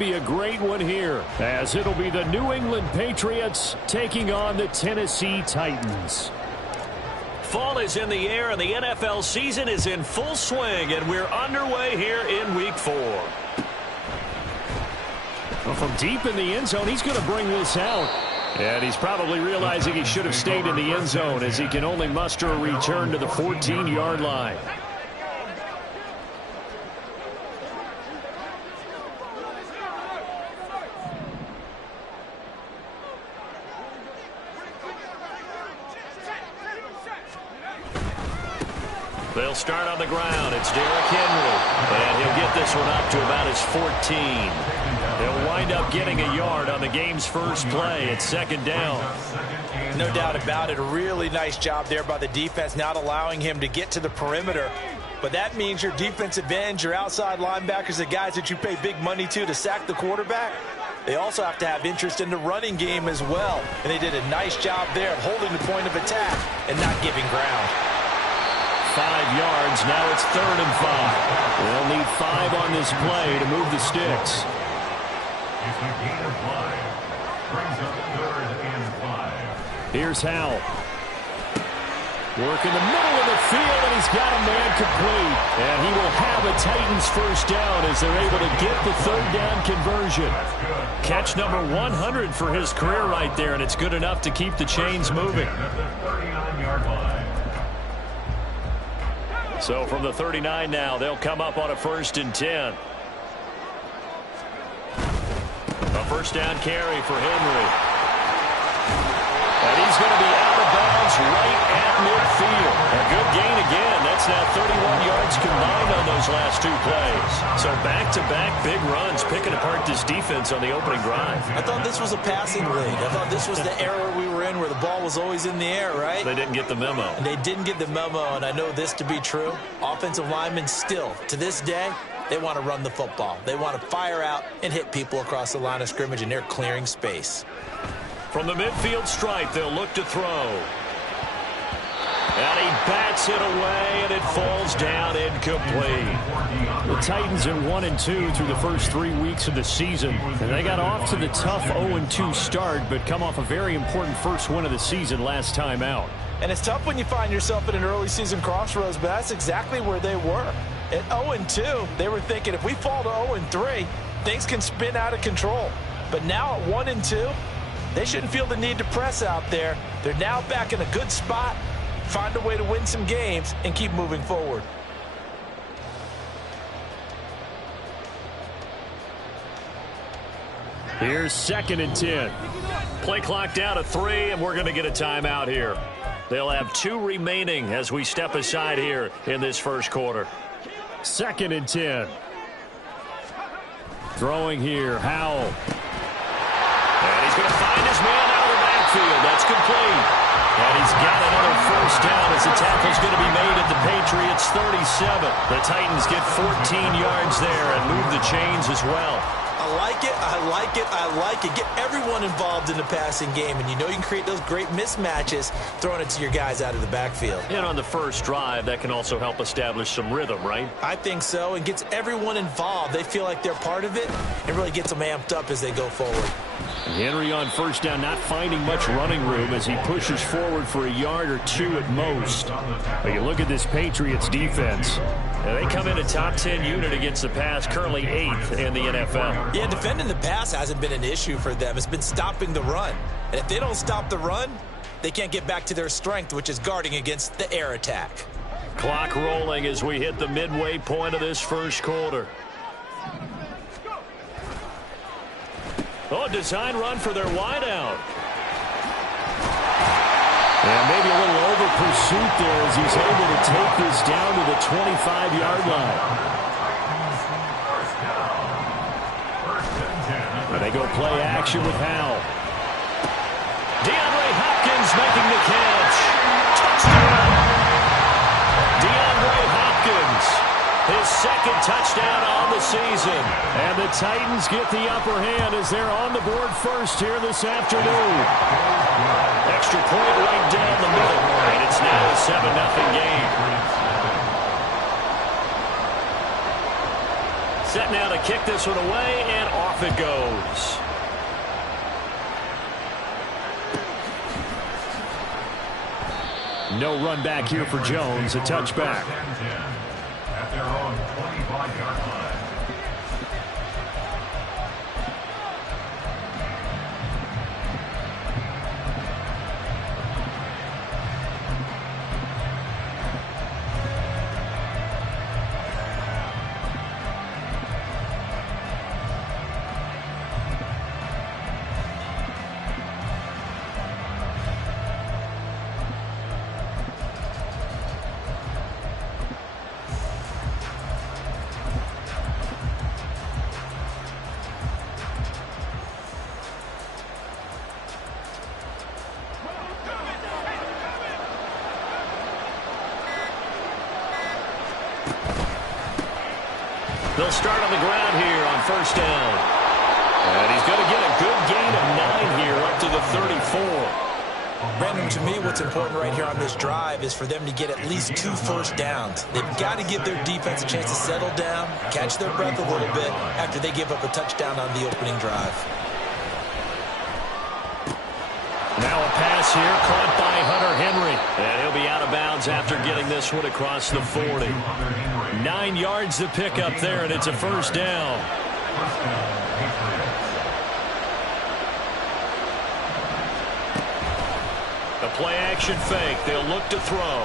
Be a great one here, as it'll be the New England Patriots taking on the Tennessee Titans. Fall is in the air and the NFL season is in full swing, and we're underway here in week 4. Well, from deep in the end zone, he's going to bring this out. And he's probably realizing he should have stayed in the end zone, as he can only muster a return to the 14-yard line. They'll start on the ground. It's Derrick Henry. And he'll get this one up to about his 14. They'll wind up getting a yard on the game's first play. It's second down. No doubt about it. A really nice job there by the defense, not allowing him to get to the perimeter. But that means your defensive ends, your outside linebackers, the guys that you pay big money to sack the quarterback, they also have to have interest in the running game as well. And they did a nice job there of holding the point of attack and not giving ground. 5 yards. Now it's 3rd and 5. They'll need 5 on this play to move the sticks. Here's Howell. Work in the middle of the field, and he's got a man complete. And he will have a Titans first down as they're able to get the 3rd down conversion. Catch number 100 for his career right there, and it's good enough to keep the chains moving. So from the 39 now, they'll come up on a 1st and 10. A first down carry for Henry. And he's going to be out of bounds right at midfield. A good gain again. That's now 31 yards combined on those last 2 plays. So back-to-back big runs, picking apart this defense on the opening drive. I thought this was a passing league. I thought this was the era we were in where the ball was always in the air, right? They didn't get the memo. And they didn't get the memo, and I know this to be true. Offensive linemen still, to this day, they want to run the football. They want to fire out and hit people across the line of scrimmage, and they're clearing space. From the midfield stripe, they'll look to throw. And he bats it away, and it falls down incomplete. The Titans are 1-2 through the first 3 weeks of the season. And they got off to the tough 0-2 start, but come off a very important first win of the season last time out. And it's tough when you find yourself at an early season crossroads, but that's exactly where they were. At 0-2, they were thinking if we fall to 0-3, things can spin out of control. But now at 1-2, they shouldn't feel the need to press out there. They're now back in a good spot, find a way to win some games, and keep moving forward. Here's 2nd and 10. Play clock down to 3, and we're going to get a timeout here. They'll have 2 remaining as we step aside here in this first quarter. 2nd and 10. Throwing here, Howell. And he's going to find his man out of the backfield. That's complete. And he's got another first down as the tackle's going to be made at the Patriots 37. The Titans get 14 yards there and move the chains as well. I like it, I like it, I like it. Get everyone involved in the passing game, and you know you can create those great mismatches throwing it to your guys out of the backfield. And on the first drive, that can also help establish some rhythm, right? I think so, and gets everyone involved. They feel like they're part of it, and really gets them amped up as they go forward. Henry on first down, not finding much running room as he pushes forward for a yard or 2 at most. But you look at this Patriots defense. And they come in a top 10 unit against the pass, currently 8th in the NFL. Yeah, defending the pass hasn't been an issue for them. It's been stopping the run. And if they don't stop the run, they can't get back to their strength, which is guarding against the air attack. Clock rolling as we hit the midway point of this first quarter. Oh, design run for their wideout. And maybe a little over pursuit there as he's able to take this down to the 25-yard line. And they go play action with Howell. DeAndre Hopkins making the catch. Touchdown. DeAndre Hopkins, his 2nd touchdown on the season. And the Titans get the upper hand as they're on the board first here this afternoon. Extra point right down the middle, and it's now a 7-0 game. Set now to kick this one away, and off it goes. No run back here for Jones. A touchback. At their own 25-yard line. They'll start on the ground here on first down. And he's going to get a good gain of 9 here up to the 34. Brandon, to me, what's important right here on this drive is for them to get at least 2 first downs. They've got to give their defense a chance to settle down, catch their breath a little bit after they give up a touchdown on the opening drive. Now a pass here caught by Hunter Henry. And he'll be out of bounds after getting this one across the 40. 9 yards to pick up there, and it's a first down. A play-action fake. They'll look to throw.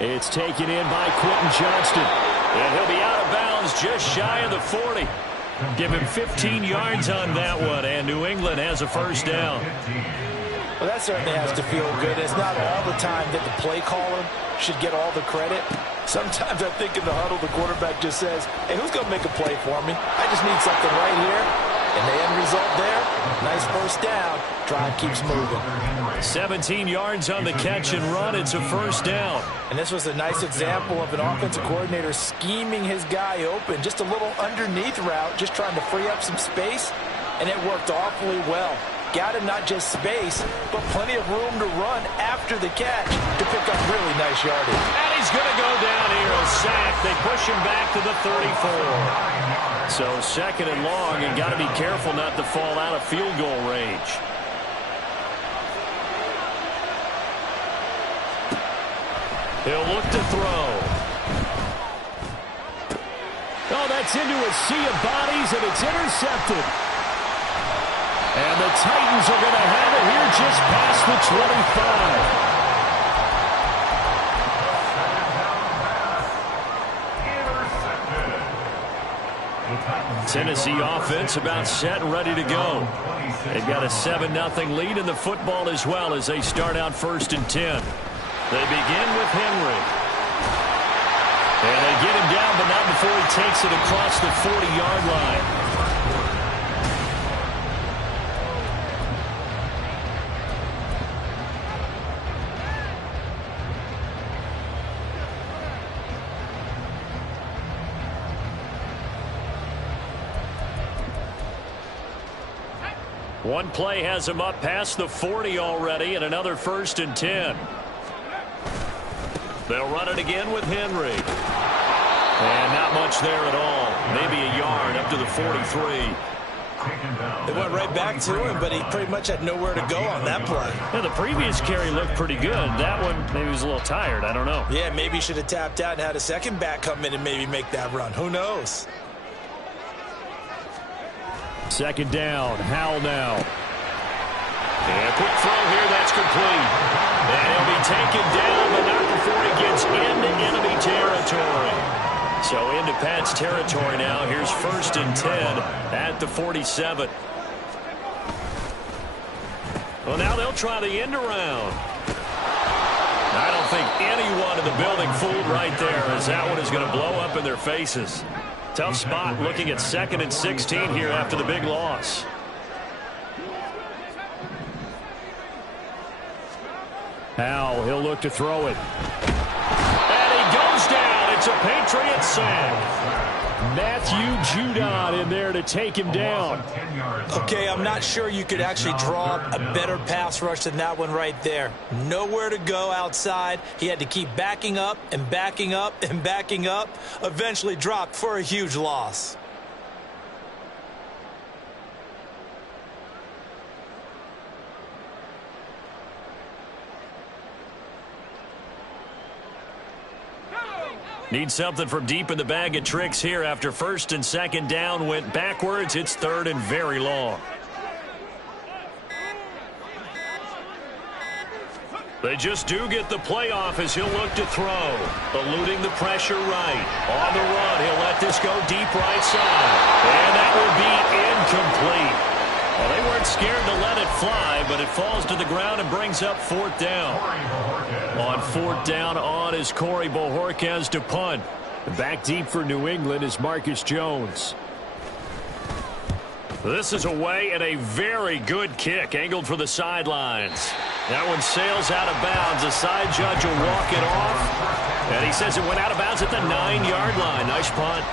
It's taken in by Quentin Johnston. And he'll be out of bounds just shy of the 40. Give him 15 yards on that one, and New England has a first down. Well, that certainly has to feel good. It's not all the time that the play caller should get all the credit. Sometimes I think in the huddle, the quarterback just says, hey, who's going to make a play for me? I just need something right here. And the end result there, nice first down. Drive keeps moving. 17 yards on the catch and run. It's a first down. And this was a nice example of an offensive coordinator scheming his guy open. Just a little underneath route, just trying to free up some space. And it worked awfully well. Got him not just space, but plenty of room to run after the catch to pick up really nice yardage. And he's going to go down here, a sack. They push him back to the 34. So second and long, and got to be careful not to fall out of field goal range. He'll look to throw. Oh, that's into a sea of bodies, and it's intercepted. And the Titans are going to have it here just past the 25. Tennessee offense about set and ready to go. They've got a 7-0 lead in the football as well as they start out first and 10. They begin with Henry. And they get him down, but not before he takes it across the 40-yard line. One play has him up past the 40 already, and another first and 10. They'll run it again with Henry. And not much there at all. Maybe a yard up to the 43. They went right back to him, but he pretty much had nowhere to go on that play. Yeah, the previous carry looked pretty good. That one, maybe he was a little tired. I don't know. Yeah, maybe he should have tapped out and had a second back come in and maybe make that run. Who knows? Second down, Howell now. And a quick throw here, that's complete. And he'll be taken down, but not before he gets into enemy territory. So into Pat's territory now. Here's first and 10 at the 47. Well, now they'll try the end around. I don't think anyone in the building fooled right there, as that one is going to blow up in their faces. Tough spot looking at 2nd and 16 here after the big loss. Howell, he'll look to throw it. And he goes down. It's a Patriot sack. Matthew Judon in there to take him down. Okay, I'm not sure you could actually draw a better pass rush than that one right there. Nowhere to go outside. He had to keep backing up and backing up and backing up. Eventually dropped for a huge loss. Need something from deep in the bag of tricks here after first and second down went backwards. It's third and very long. They just do get the playoff as he'll look to throw. Eluding the pressure right. On the run, he'll let this go deep right side. And that will be incomplete. Well, they weren't scared to let it fly, but it falls to the ground and brings up fourth down. On fourth down on is Corey Bojorquez to punt. Back deep for New England is Marcus Jones. This is away and a very good kick angled for the sidelines. That one sails out of bounds. The side judge will walk it off. And he says it went out of bounds at the 9-yard line. Nice punt.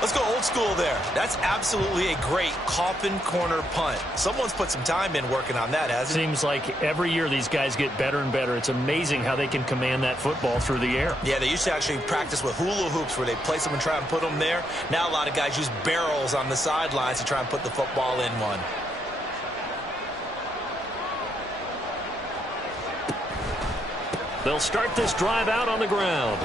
Let's go old school there. That's absolutely a great coffin corner punt. Someone's put some time in working on that, hasn't it? Seems like every year these guys get better and better. It's amazing how they can command that football through the air. Yeah, they used to actually practice with hula hoops where they place them and try and put them there. Now a lot of guys use barrels on the sidelines to try and put the football in one. They'll start this drive out on the ground.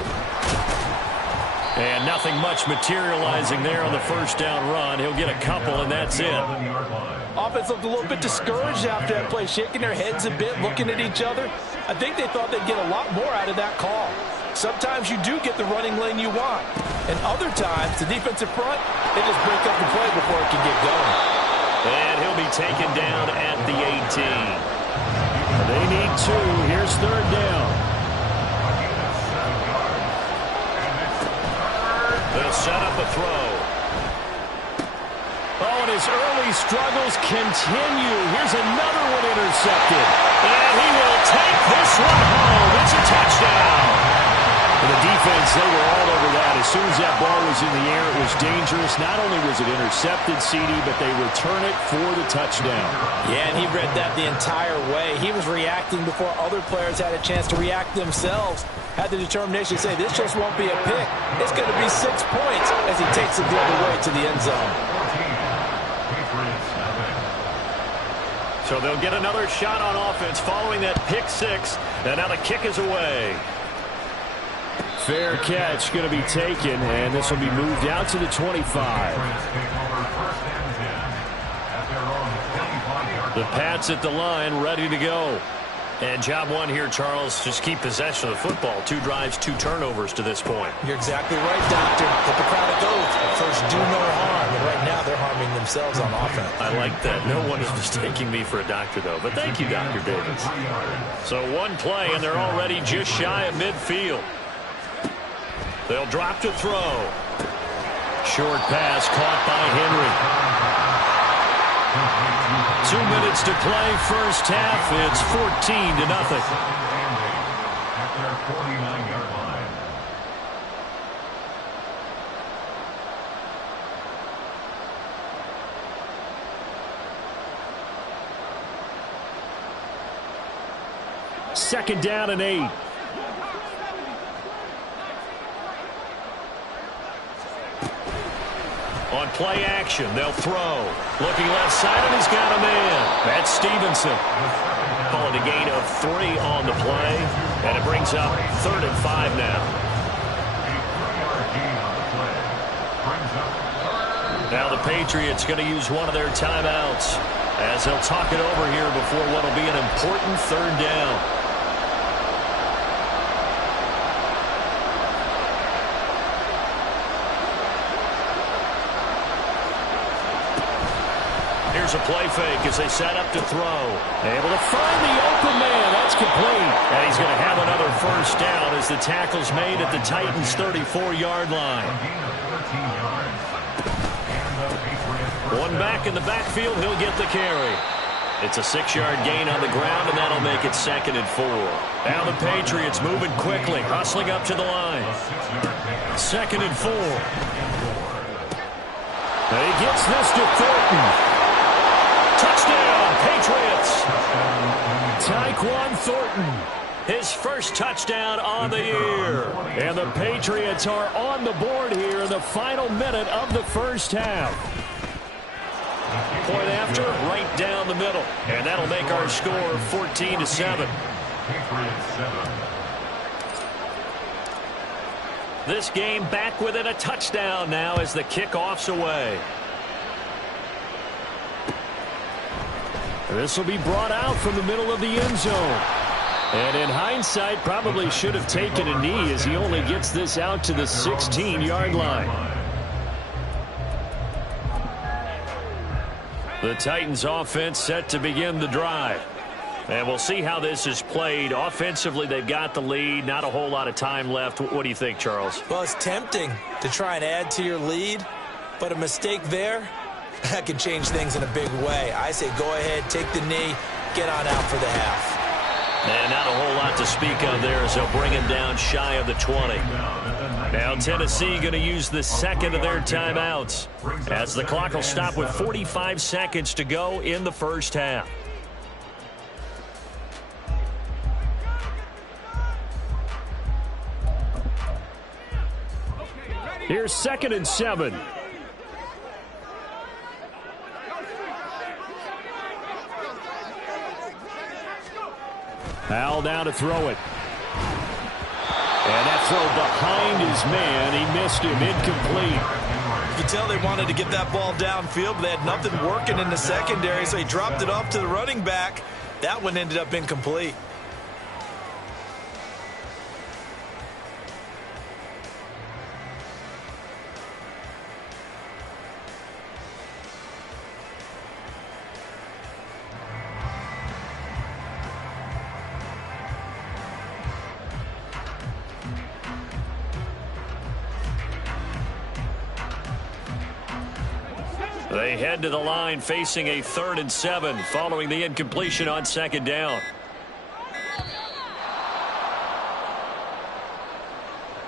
And nothing much materializing there on the first down run. He'll get a couple, and that's it. Offense looked a little bit discouraged after that play, shaking their heads a bit, looking at each other. I think they thought they'd get a lot more out of that call. Sometimes you do get the running lane you want. And other times, the defensive front, they just break up the play before it can get going. And he'll be taken down at the 18. They need 2. Here's third down. They'll set up a throw. Oh, and his early struggles continue. Here's another one intercepted. And he will take this one home. It's a touchdown. And the defense, they were all over that. As soon as that ball was in the air, it was dangerous. Not only was it intercepted, CD, but they return it for the touchdown. Yeah, and he read that the entire way. He was reacting before other players had a chance to react themselves. Had the determination to say, this just won't be a pick. It's going to be 6 points as he takes it the other way to the end zone. So they'll get another shot on offense following that pick 6. And now the kick is away. Fair catch going to be taken, and this will be moved out to the 25. The Pats at the line, ready to go. And job one here, Charles, just keep possession of the football. 2 drives, 2 turnovers to this point. You're exactly right, Doctor. Hippocratic oath. First, do no harm. And right now, they're harming themselves on offense. I like that. No one is mistaking me for a doctor, though. But thank you, Dr. Davis. So 1 play, and they're already just shy of midfield. They'll drop to throw. Short pass caught by Henry. 2 minutes to play, first half. It's 14-0. At their 49-yard line. Second down and 8. On play action, they'll throw. Looking left side, and he's got a man. That's Stevenson. Calling a gain of 3 on the play, and it brings up 3rd and 5 now. Now the Patriots going to use one of their timeouts as they'll talk it over here before what will be an important 3rd down. Here's a play fake as they set up to throw. Able to find the open man. That's complete. And he's going to have another first down as the tackle's made at the Titans' 34-yard line. 1 back in the backfield. He'll get the carry. It's a 6-yard gain on the ground, and that'll make it 2nd and 4. Now the Patriots moving quickly, hustling up to the line. 2nd and 4. And he gets this to Thornton. Touchdown, Patriots. Tyquan Thornton, his first touchdown on the year. And the Patriots are on the board here in the final minute of the first half. Point after, right down the middle. And that'll make our score 14-7. This game back within a touchdown now as the kickoff's away. This will be brought out from the middle of the end zone. And in hindsight, probably should have taken a knee as he only gets this out to the 16-yard line. The Titans offense set to begin the drive. And we'll see how this is played. Offensively, they've got the lead. Not a whole lot of time left. What do you think, Charles? Well, it's tempting to try and add to your lead, but a mistake there, that can change things in a big way. I say go ahead, take the knee, get on out for the half. And not a whole lot to speak of there as they'll bring him down shy of the 20. Now Tennessee going to use the second of their timeouts as the clock will stop with 45 seconds to go in the first half. Here's 2nd and 7. Howell down to throw it. And that throw behind his man. He missed him. Incomplete. You can tell they wanted to get that ball downfield, but they had nothing working in the secondary, so he dropped it off to the running back. That one ended up incomplete. They head to the line facing a 3rd and 7 following the incompletion on 2nd down.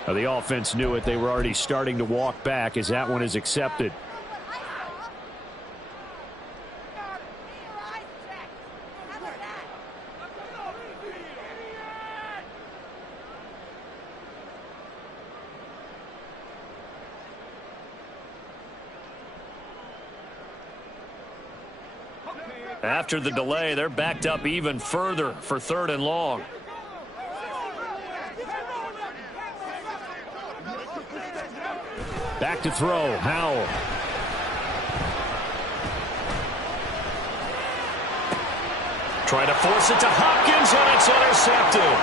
Now the offense knew it. They were already starting to walk back as that one is accepted. After the delay, they're backed up even further for 3rd and long. Back to throw, Howell. Trying to force it to Hopkins, and it's intercepted.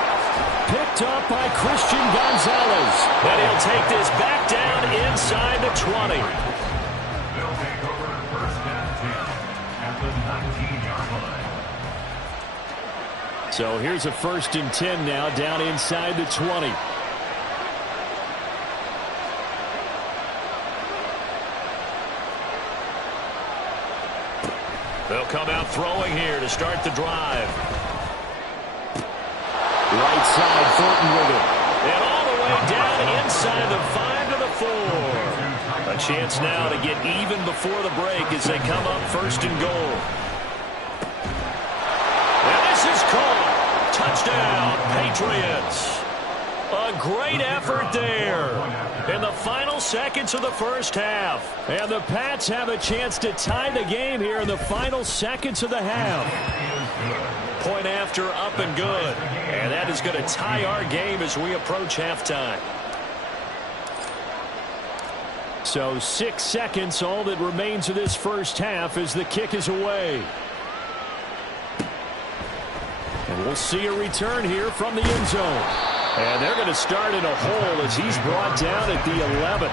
Picked up by Christian Gonzalez. And he'll take this back down inside the 20. So here's a 1st and 10 now down inside the 20. They'll come out throwing here to start the drive. Right side, Thornton with it. And all the way down inside the 5 to the 4. A chance now to get even before the break as they come up 1st and goal. And this is caught. Touchdown, Patriots. A great effort there in the final seconds of the first half. And the Pats have a chance to tie the game here in the final seconds of the half. Point after, up and good. And that is going to tie our game as we approach halftime. So 6 seconds, all that remains of this first half as the kick is away. And we'll see a return here from the end zone. And they're going to start in a hole as he's brought down at the 11.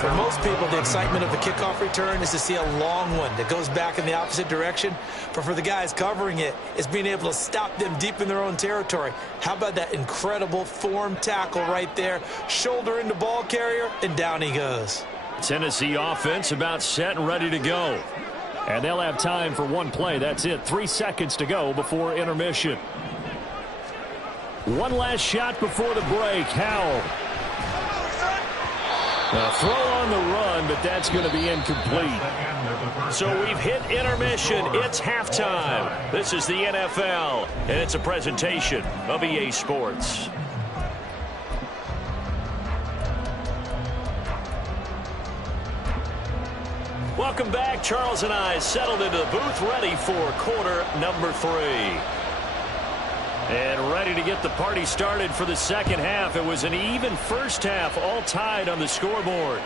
For most people, the excitement of the kickoff return is to see a long one that goes back in the opposite direction. But for the guys covering it, it's being able to stop them deep in their own territory. How about that incredible form tackle right there? Shoulder into ball carrier, and down he goes. Tennessee offense about set and ready to go. And they'll have time for one play. That's it. 3 seconds to go before intermission. One last shot before the break. Howell. A throw on the run, but that's going to be incomplete. So we've hit intermission. It's halftime. This is the NFL, and it's a presentation of EA Sports. Welcome back. Charles and I settled into the booth, ready for quarter number 3. And ready to get the party started for the second half. It was an even first half, all tied on the scoreboard.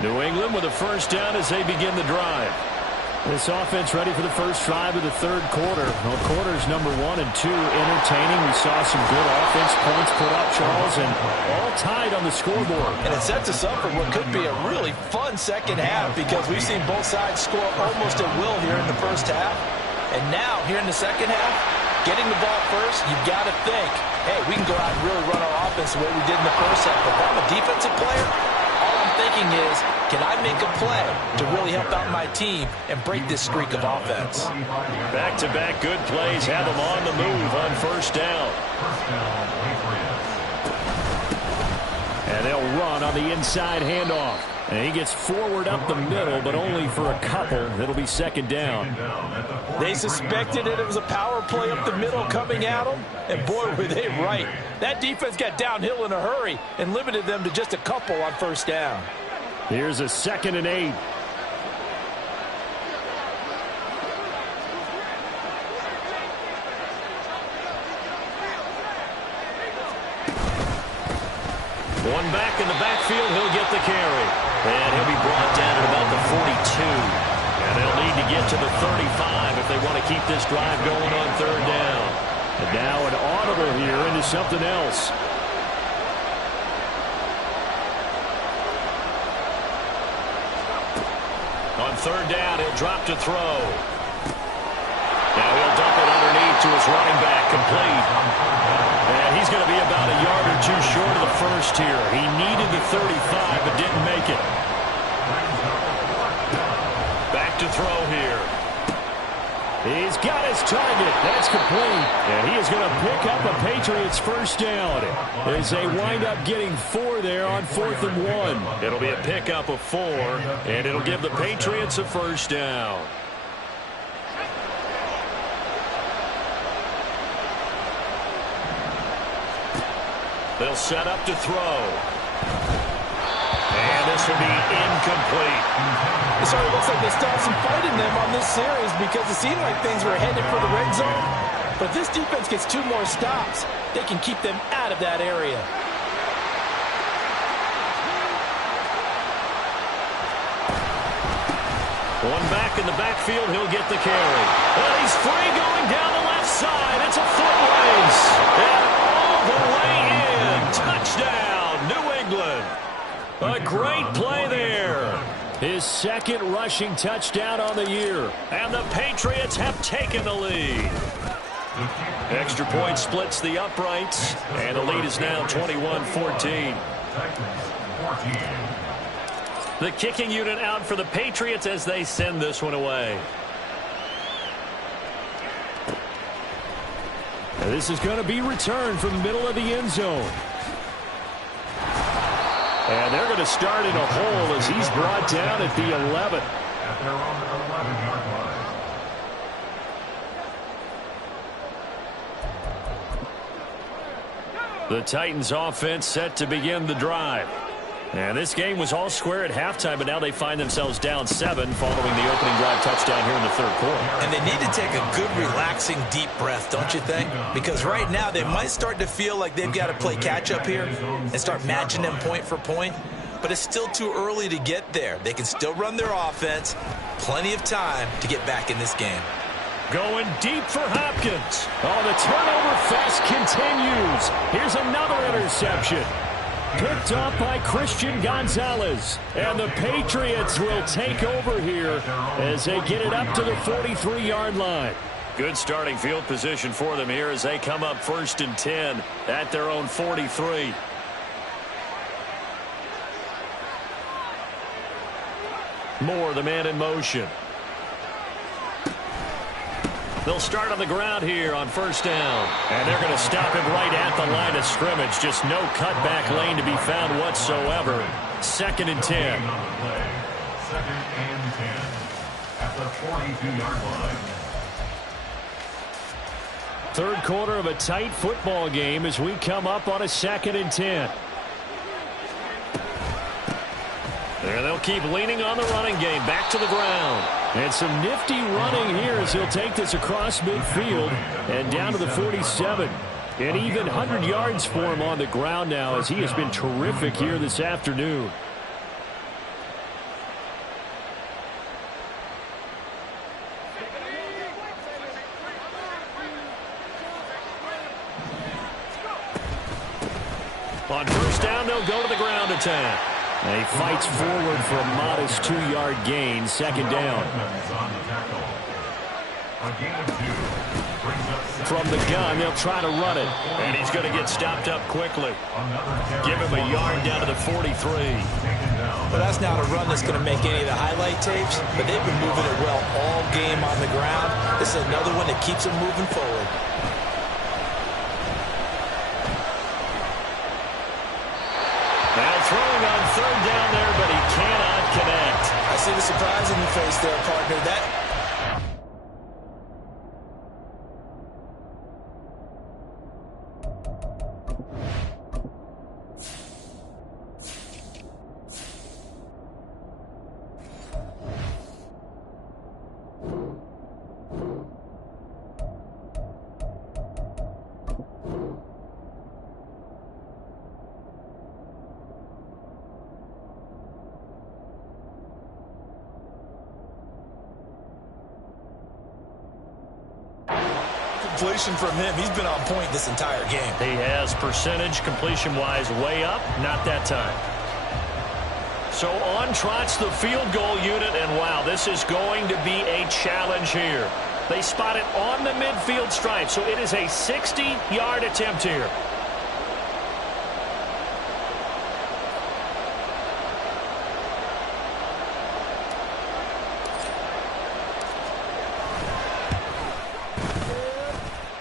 New England with a first down as they begin the drive. This offense ready for the first drive of the third quarter. Well, quarters number 1 and 2 entertaining. We saw some good offense points put up, Charles, and all tied on the scoreboard. And it sets us up for what could be a really fun second half because we've seen both sides score almost at will here in the first half. And now, here in the second half, getting the ball first, you've got to think, hey, we can go out and really run our offense the way we did in the first half. But if I'm a defensive player, all I'm thinking is, can I make a play to really help out my team and break this streak of offense? Back-to-back good plays have them on the move on first down. And they'll run on the inside handoff. And he gets forward up the middle, but only for a couple. It'll be second down. They suspected it was a power play up the middle coming at them, and boy, were they right. That defense got downhill in a hurry and limited them to just a couple on first down. Here's a 2nd and 8. One back in the backfield, he'll get the carry. And he'll be brought down at about the 42. And they'll need to get to the 35 if they want to keep this drive going on third down. And now an audible here into something else. On third down, he'll drop to throw. Now he'll dump it underneath to his running back, complete. And he's going to be about a yard or two short of the first here. He needed the 35, but didn't make it. Back to throw here. He's got his target. That's complete. And he is going to pick up a Patriots first down as they wind up getting 4 there on 4th and 1. It'll be a pickup of 4, and it'll give the Patriots a first down. They'll set up to throw. And this will be incomplete. It sort of looks like they still have some fight in them on this series because it seemed like things were headed for the red zone. But if this defense gets 2 more stops, they can keep them out of that area. One back in the backfield, he'll get the carry. Well, he's free going down the left side. It's a foot race. And all the way in. Touchdown, New England. A great play there. His 2nd rushing touchdown on the year. And the Patriots have taken the lead. Extra point splits the uprights. And the lead is now 21-14. The kicking unit out for the Patriots as they send this one away. And this is going to be returned from the middle of the end zone. And they're going to start in a hole as he's brought down at the 11. At their own 11-yard line. The Titans offense set to begin the drive. And this game was all square at halftime, but now they find themselves down 7 following the opening drive touchdown here in the third quarter. And they need to take a good, relaxing, deep breath, don't you think? Because right now they might start to feel like they've got to play catch-up here and start matching them point for point. But it's still too early to get there. They can still run their offense. Plenty of time to get back in this game. Going deep for Hopkins. Oh, the turnover fest continues. Here's another interception. Picked off by Christian Gonzalez. And the Patriots will take over here as they get it up to the 43-yard line. Good starting field position for them here as they come up 1st and 10 at their own 43. Moore, the man in motion. They'll start on the ground here on 1st down. And they're going to stop him right at the line of scrimmage. Just no cutback lane to be found whatsoever. 2nd and 10. 2nd and 10 at the 42-yard line. Third quarter of a tight football game as we come up on a 2nd and 10. And they'll keep leaning on the running game. Back to the ground. And some nifty running here as he'll take this across midfield and down to the 47. And even 100 yards for him on the ground now as he has been terrific here this afternoon. On 1st down, they'll go to the ground attack. And he fights forward for a modest 2-yard gain. 2nd down. From the gun, they'll try to run it. And he's going to get stopped up quickly. Give him a yard down to the 43. Well, that's not a run that's going to make any of the highlight tapes, but they've been moving it well all game on the ground. This is another one that keeps them moving forward. Now throwing on 3rd down there, but he cannot connect. I see the surprise in your face there, partner. Completion from him. He's been on point this entire game. He has percentage completion-wise way up. Not that time. So on trots the field goal unit, and wow, this is going to be a challenge here. They spot it on the midfield stripe, so it is a 60-yard attempt here.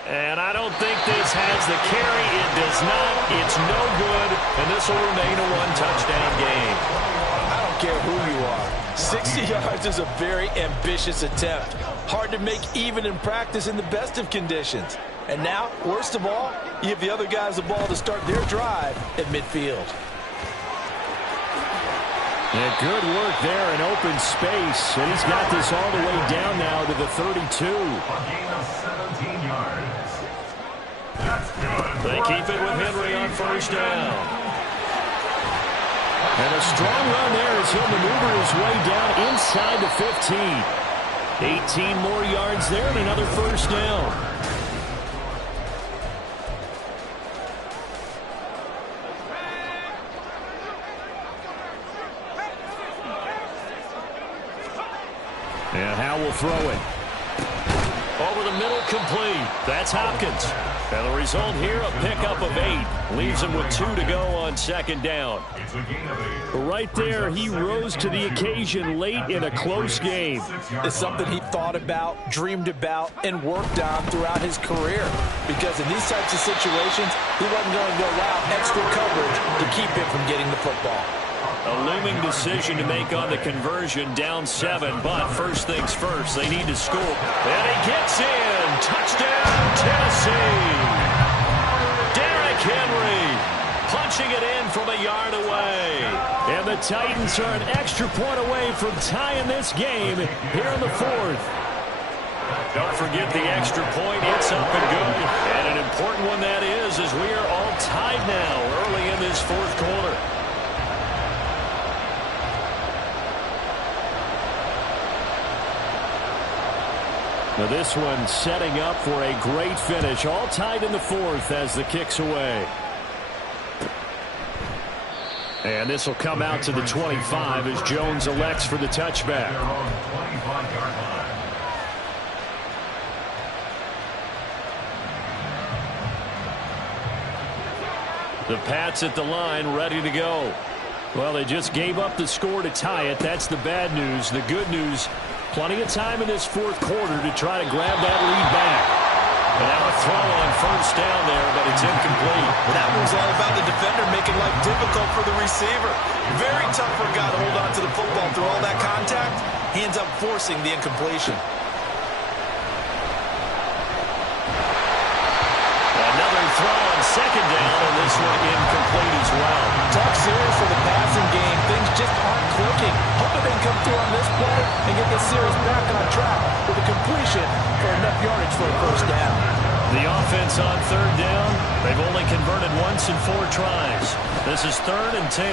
And I don't think this has the carry. It does not. It's no good. And this will remain a one-touchdown game. I don't care who you are. 60 yards is a very ambitious attempt. Hard to make even in practice in the best of conditions. And now, worst of all, you give the other guys the ball to start their drive at midfield. Yeah, good work there in open space. And he's got this all the way down now to the 32. A gain of 17 yards. That's good. They keep it with Henry on 1st down. And a strong run there as he'll maneuver his way down inside the 15. 18 more yards there and another 1st down. And Howe will throw it. Over the middle, complete. That's Hopkins. And the result here, a pickup of 8. Leaves him with 2 to go on 2nd down. It's a gain of 8. Right there, he rose to the occasion late in a close game. It's something he thought about, dreamed about, and worked on throughout his career. Because in these types of situations, he wasn't going to allow extra coverage to keep him from getting the football. A looming decision to make on the conversion, down 7. But first things first, they need to score. And he gets in. Touchdown, Tennessee. Derrick Henry punching it in from a yard away. And the Titans are an extra point away from tying this game here in the 4th. Don't forget the extra point. It's up and good. And an important one that is, as we are all tied now early in this 4th quarter. Now this one setting up for a great finish. All tied in the 4th as the kick's away. And this will come out to the 25 as Jones elects for the touchback. The Pats at the line, ready to go. Well, they just gave up the score to tie it. That's the bad news. The good news, plenty of time in this fourth quarter to try to grab that lead back. And now a throw on first down there, but it's incomplete. Well, that was all about the defender making life difficult for the receiver. Very tough for a guy to hold on to the football through all that contact. He ends up forcing the incompletion. Another throw on second down, and this one incomplete as well. Tough series for the passing game. Things just aren't clicking. Hoping they can come through on this play and get this series back on track with a completion for enough yardage for a first down. The offense on third down, they've only converted once in 4 tries. This is 3rd and 10.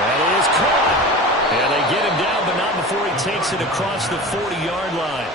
That is caught. And they get him down, but not before he takes it across the 40-yard line.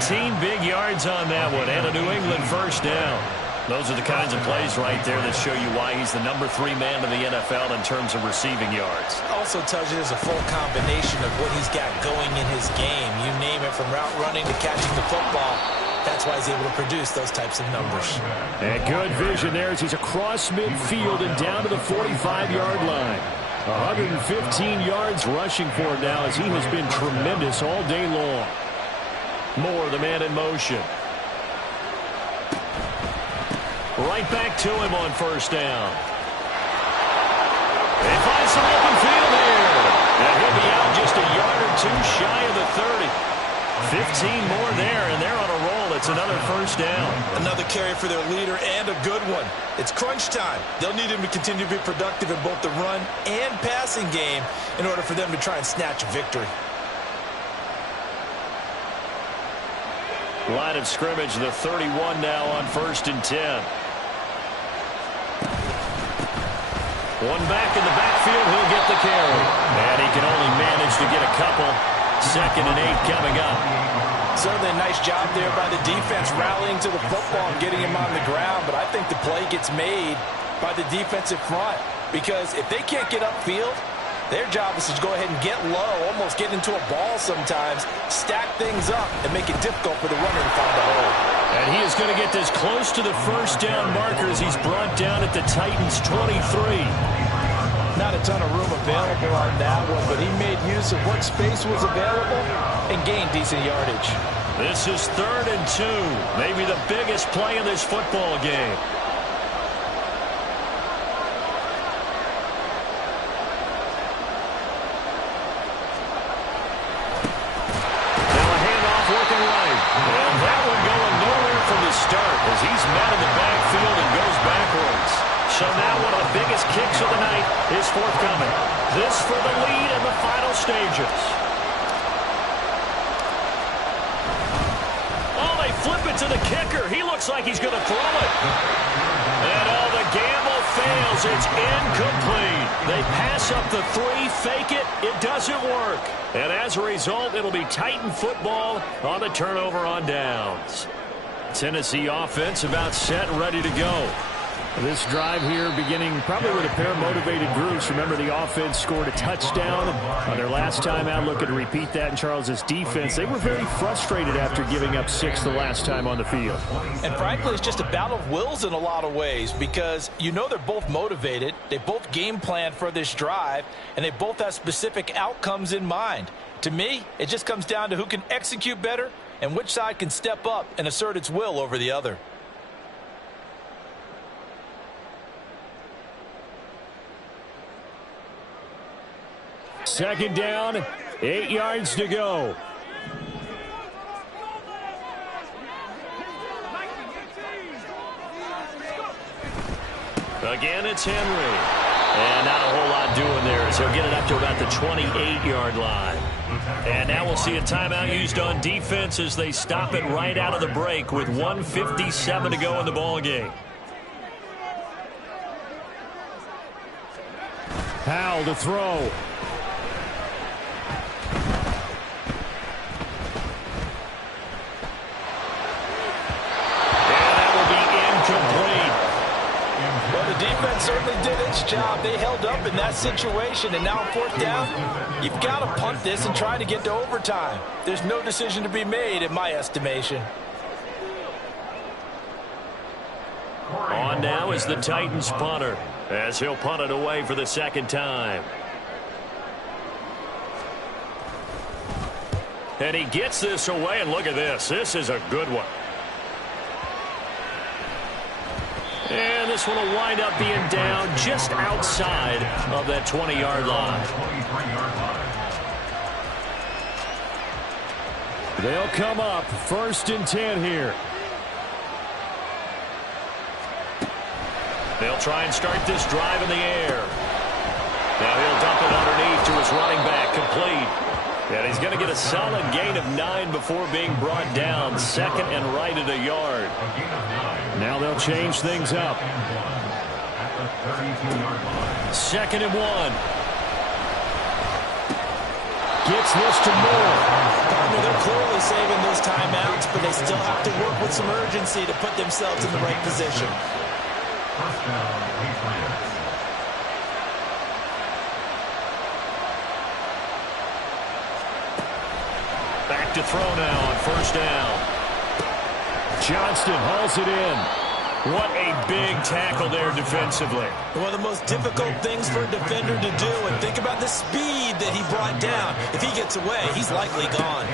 18 big yards on that one, and a New England first down. Those are the kinds of plays right there that show you why he's the #3 man in the NFL in terms of receiving yards. Also tells you there's a full combination of what he's got going in his game. You name it, from route running to catching the football. That's why he's able to produce those types of numbers. And good vision there as he's across midfield and down to the 45-yard line. 115 yards rushing for him now as he has been tremendous all day long. Moore, the man in motion. Right back to him on first down. They find some open field here. And he'll be out just a yard or 2 shy of the 30. 15 more there, and they're on a roll. It's another first down. Another carry for their leader, and a good one. It's crunch time. They'll need him to continue to be productive in both the run and passing game in order for them to try and snatch a victory. Line of scrimmage, the 31 now on 1st and 10. One back in the backfield, he'll get the carry. And he can only manage to get a couple. 2nd and 8 coming up. Certainly a nice job there by the defense rallying to the football and getting him on the ground, but I think the play gets made by the defensive front, because if they can't get upfield, their job is to go ahead and get low, almost get into a ball sometimes, stack things up, and make it difficult for the runner to find a hole. And he is going to get this close to the first down marker as he's brought down at the Titans' 23. Not a ton of room available on that one, but he made use of what space was available and gained decent yardage. This is 3rd and 2, maybe the biggest play in this football game. Now a handoff working right. And that one going nowhere from the start as he's met in the backfield and goes backwards. So now one of the biggest kicks of the night is forthcoming. This for the lead in the final stages. Oh, they flip it to the kicker. He looks like he's going to throw it. And the gamble fails. It's incomplete. They pass up the 3, fake it. It doesn't work. And as a result, it'll be Titan football on the turnover on downs. Tennessee offense about set and ready to go. This drive here beginning probably with a pair of motivated groups. Remember, the offense scored a touchdown on their last time out. Looking to repeat that in Charles's defense. They were very frustrated after giving up 6 the last time on the field. And frankly, it's just a battle of wills in a lot of ways, because you know they're both motivated. They both game plan for this drive, and they both have specific outcomes in mind. To me, it just comes down to who can execute better and which side can step up and assert its will over the other. Second down, 8 yards to go. Again, it's Henry. And not a whole lot doing there as he'll get it up to about the 28-yard line. And now we'll see a timeout used on defense as they stop it right out of the break with 1:57 to go in the ball game. Howell to throw. Defense certainly did its job. They held up in that situation, and now on 4th down, you've got to punt this and try to get to overtime. There's no decision to be made in my estimation. On now is the Titans punter, as he'll punt it away for the second time. And he gets this away, and look at this. This is a good one. And this one will wind up being down just outside of that 20-yard line. They'll come up 1st and 10 here. They'll try and start this drive in the air. Now he'll dump it underneath to his running back, complete. And he's going to get a solid gain of 9 before being brought down. 2nd and right at a yard. Now they'll change things up. 2nd and 1. Gets this to Moore. They're clearly saving those timeouts, but they still have to work with some urgency to put themselves in the right position. First down, Patriots. Back to throw now on 1st down. Johnston hauls it in. What a big tackle there defensively. One of the most difficult things for a defender to do, and think about the speed that he brought down. If he gets away, he's likely gone.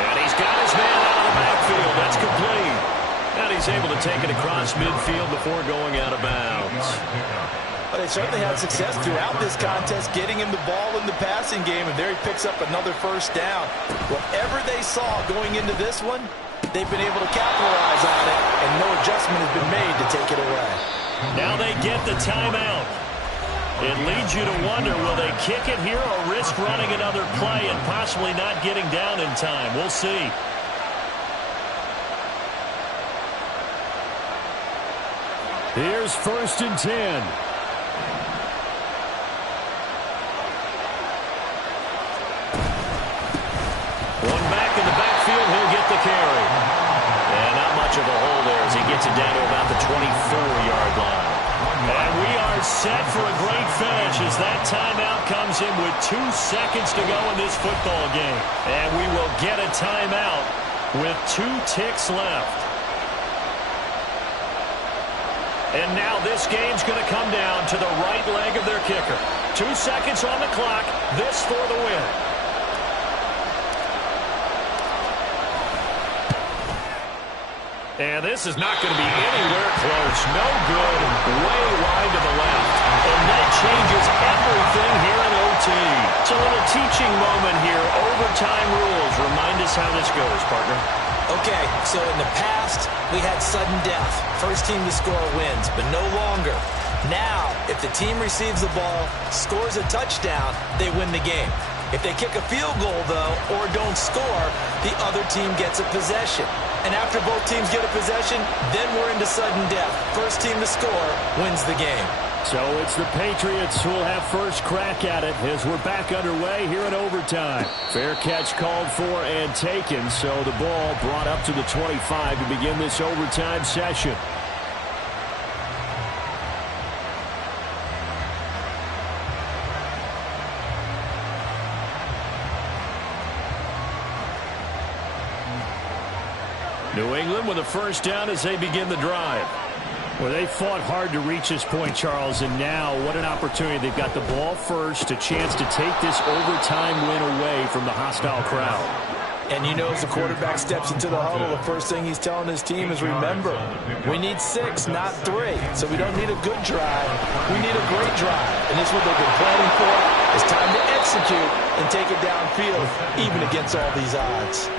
And he's got his man out of the backfield. That's complete. And he's able to take it across midfield before going out of bounds. But they certainly had success throughout this contest, getting him the ball in the passing game, and there he picks up another 1st down. Whatever they saw going into this one, they've been able to capitalize on it, and no adjustment has been made to take it away. Now they get the timeout. It leads you to wonder, will they kick it here or risk running another play and possibly not getting down in time? We'll see. Here's 1st and 10. He'll get the carry. And not much of a hole there as he gets it down to about the 24-yard line. And we are set for a great finish as that timeout comes in with 2 seconds to go in this football game. And we will get a timeout with 2 ticks left. And now this game's going to come down to the right leg of their kicker. 2 seconds on the clock. This for the win. And this is not going to be anywhere close. No good. Way wide to the left. And that changes everything here in OT. It's a little teaching moment here. Overtime rules. Remind us how this goes, partner. Okay, so in the past, we had sudden death. First team to score wins, but no longer. Now, if the team receives the ball, scores a touchdown, they win the game. If they kick a field goal, though, or don't score, the other team gets a possession. And after both teams get a possession, then we're into sudden death. First team to score wins the game. So it's the Patriots who will have first crack at it as we're back underway here in overtime. Fair catch called for and taken, so the ball brought up to the 25 to begin this overtime session. New England with a first down as they begin the drive. Well, they fought hard to reach this point, Charles, and now what an opportunity. They've got the ball first, a chance to take this overtime win away from the hostile crowd. And you know, as the quarterback steps into the huddle, the first thing he's telling his team is, remember, we need 6, not 3. So we don't need a good drive. We need a great drive. And this is what they've been planning for. It's time to execute and take it downfield, even against all these odds.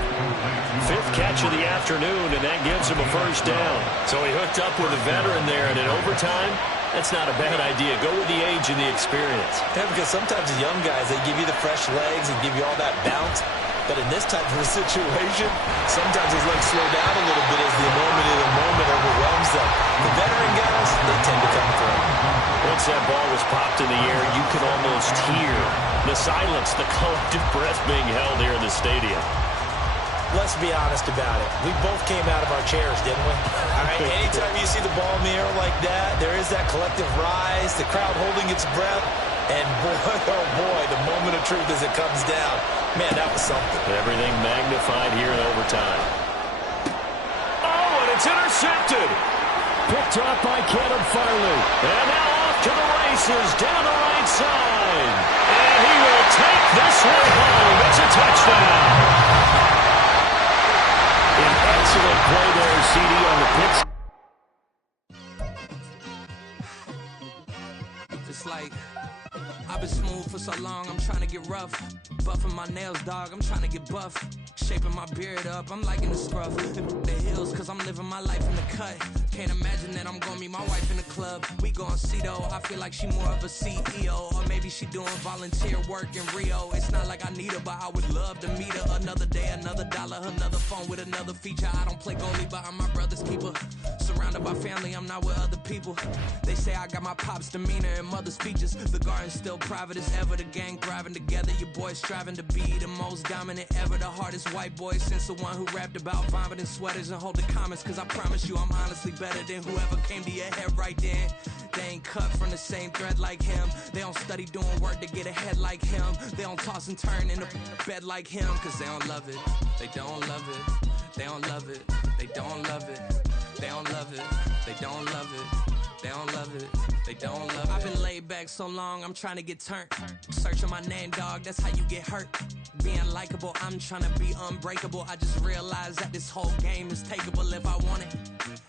5th catch of the afternoon, and that gives him a first down. So he hooked up with a veteran there, and in overtime, that's not a bad idea. Go with the age and the experience. Yeah, because sometimes the young guys, they give you the fresh legs and give you all that bounce. But in this type of a situation, sometimes his legs slow down a little bit as the enormity of the moment overwhelms them. The veteran guys, they tend to come through. Once that ball was popped in the air, you could almost hear the silence, the collective breath being held here in the stadium. Let's be honest about it. We both came out of our chairs, didn't we? All right, anytime you see the ball in the air like that, there is that collective rise, the crowd holding its breath, and boy, oh boy, the moment of truth as it comes down. Man, that was something. Everything magnified here in overtime. It's intercepted. Picked up by Caleb Farley. And now off to the races down the right side. And he will take this one home. It's a touchdown. An excellent play there, CD, on the pitch. It's like I've been smooth for so long, I'm trying to get rough. Buffing my nails, dog, I'm trying to get buff. Shaping my beard up, I'm liking the scruff. The hills, cause I'm living my life in the cut. Can't imagine that I'm gonna meet my wife in the club. We gon' see though, I feel like she more of a CEO. Or maybe she doing volunteer work in Rio. It's not like I need her, but I would love to meet her. Another day, another dollar, another phone with another feature. I don't play goalie, but I'm my brother's keeper. Surrounded by family, I'm not with other people. They say I got my pop's demeanor and mother's features. The garden's still private as ever, the gang thriving together. Your boys striving to be the most dominant ever. The hardest white boy since the one who rapped about vomiting sweaters and holding comments. Cause I promise you I'm honestly better than whoever came to your head right then. They ain't cut from the same thread like him. They don't study doing work to get ahead like him. They don't toss and turn in the bed like him. Cause they don't love it, they don't love it. They don't love it, they don't love it. They don't love it, they don't love it. They don't love it, they don't love it. I've been laid back so long, I'm trying to get turned. Searching my name, dog, that's how you get hurt. Being likable, I'm trying to be unbreakable. I just realized that this whole game is takeable if I want it.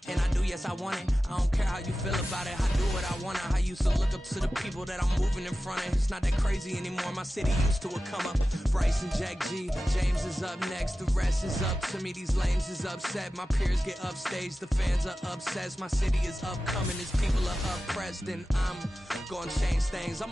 And I do, yes, I want it. I don't care how you feel about it. I do what I want. I used to look up to the people that I'm moving in front of. It's not that crazy anymore. My city used to it come up. Bryce and Jack G. James is up next. The rest is up to me. These lames is upset. My peers get upstaged. The fans are obsessed. My city is upcoming. These people are oppressed. And I'm gonna change things. I'm